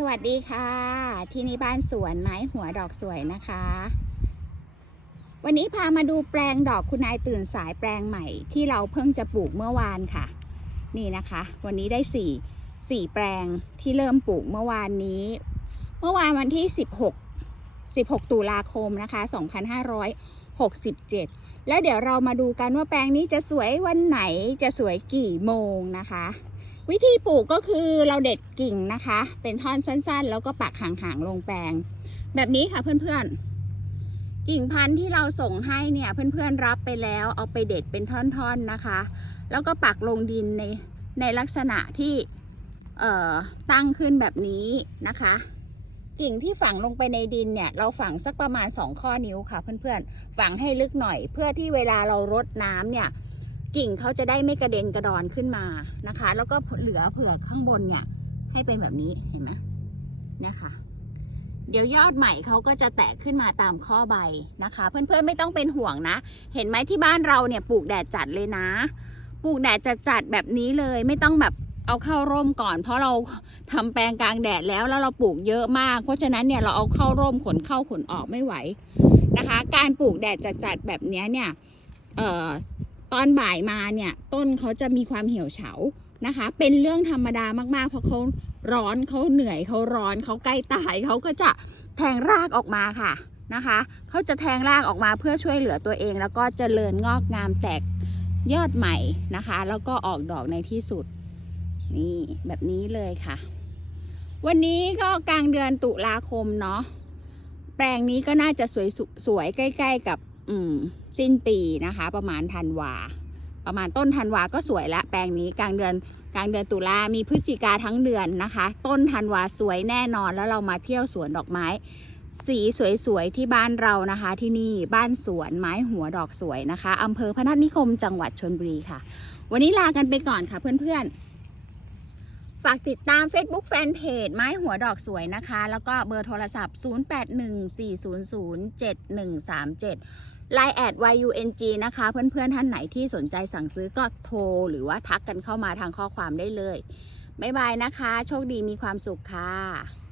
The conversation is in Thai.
สวัสดีค่ะ ที่นี่บ้านสวนไม้หัวดอกสวยนะคะ วันนี้พามาดูแปลงดอกคุณนายตื่นสายแปลงใหม่ ที่เราเพิ่งจะปลูกเมื่อวานค่ะ นี่นะคะ วันนี้ได้สี่สี่แปลงที่เริ่มปลูกเมื่อวานนี้ เมื่อวานวันที่ 16 16 ตุลาคมนะคะ 2567 แล้วเดี๋ยวเรามาดูกันว่าแปลงนี้จะสวยวันไหนจะสวยกี่โมงนะคะ วิธีปลูกก็คือเราเด็ดกิ่งนะคะ เป็นท่อนสั้นๆ แล้วก็ปักห่างๆลงแปลง แบบนี้ค่ะเพื่อนๆ กิ่งพันธุ์ที่เราส่งให้เนี่ยเพื่อนๆรับไปแล้วเอาไปเด็ดเป็นท่อนๆนะคะ แล้วก็ปักลงดินในในลักษณะที่เอ่อตั้งขึ้นแบบนี้นะคะ กิ่งที่ฝังลงไปในดินเนี่ย เราฝังสักประมาณ 2 ข้อนิ้วค่ะเพื่อนๆฝังให้ลึกหน่อยเพื่อที่เวลาเรารดน้ำเนี่ย กิ่งเขาจะได้ไม่กระเด็นกระดอนขึ้นมานะคะ แล้วก็เหลือเผื่อข้างบนเนี่ย ให้เป็นแบบนี้เห็นไหมเนี่ยค่ะ เดี๋ยวยอดใหม่เขาก็จะแตกขึ้นมาตามข้อใบนะคะ เพื่อนๆไม่ต้องเป็นห่วงนะ เห็นไหมที่บ้านเราเนี่ยปลูกแดดจัดเลยนะปลูกแดดจัดจัดๆแบบนี้เลยไม่ต้องแบบเอาเข้าร่มก่อน เพราะเราทำแปลงกลางแดดแล้วแล้วเราปลูกเยอะมาก เพราะฉะนั้นเนี่ยเราเอาเข้าร่มขนเข้าขนออกไม่ไหวนะคะ การปลูกแดดจัดจัดๆแบบนี้เนี่ยเอ่อ ตอนบ่ายมาเนี่ยต้นเขาจะมีความเหี่ยวเฉานะคะ เป็นเรื่องธรรมดามากๆ เพราะเขาร้อนเขาเหนื่อยเขาร้อนเขาใกล้ตายเขาก็จะแทงรากออกมาค่ะนะคะเขาจะแทงรากออกมาเพื่อช่วยเหลือตัวเอง แล้วก็เจริญงอกงามแตกยอดใหม่นะคะ แล้วก็ออกดอกในที่สุดนี่แบบนี้เลยค่ะ วันนี้ก็กลางเดือนตุลาคมเนาะแปลงนี้ก็น่าจะสวยสวยใกล้ ๆ กับ อืม สิ้นปีนะคะ ประมาณธันวา ประมาณต้นธันวาก็สวยละ แปลงนี้กลางเดือนกลางเดือนตุลามีพฤศจิกาทั้งเดือนนะคะ ต้นธันวาสวยแน่นอนแล้วเรามาเที่ยวสวนดอกไม้ สีสวยๆที่บ้านเรานะคะ ที่นี่บ้านสวนไม้หัวดอกสวยนะคะอำเภอพนัสนิคมจังหวัดชนบุรีค่ะ วันนี้ลากันไปก่อนค่ะเพื่อนๆ ฝากติดตาม Facebook Fanpage ไม้หัวดอกสวยนะคะ แล้วก็เบอร์โทรศัพท์ 0814007137 l i น์แอด YUNG นะคะ เพื่อนๆท่านไหนที่สนใจสั่งซื้อก็โทร หรือว่าทักกันเข้ามาทางข้อความได้เลย บ๊ายบายนะคะ โชคดีมีความสุขค่ะ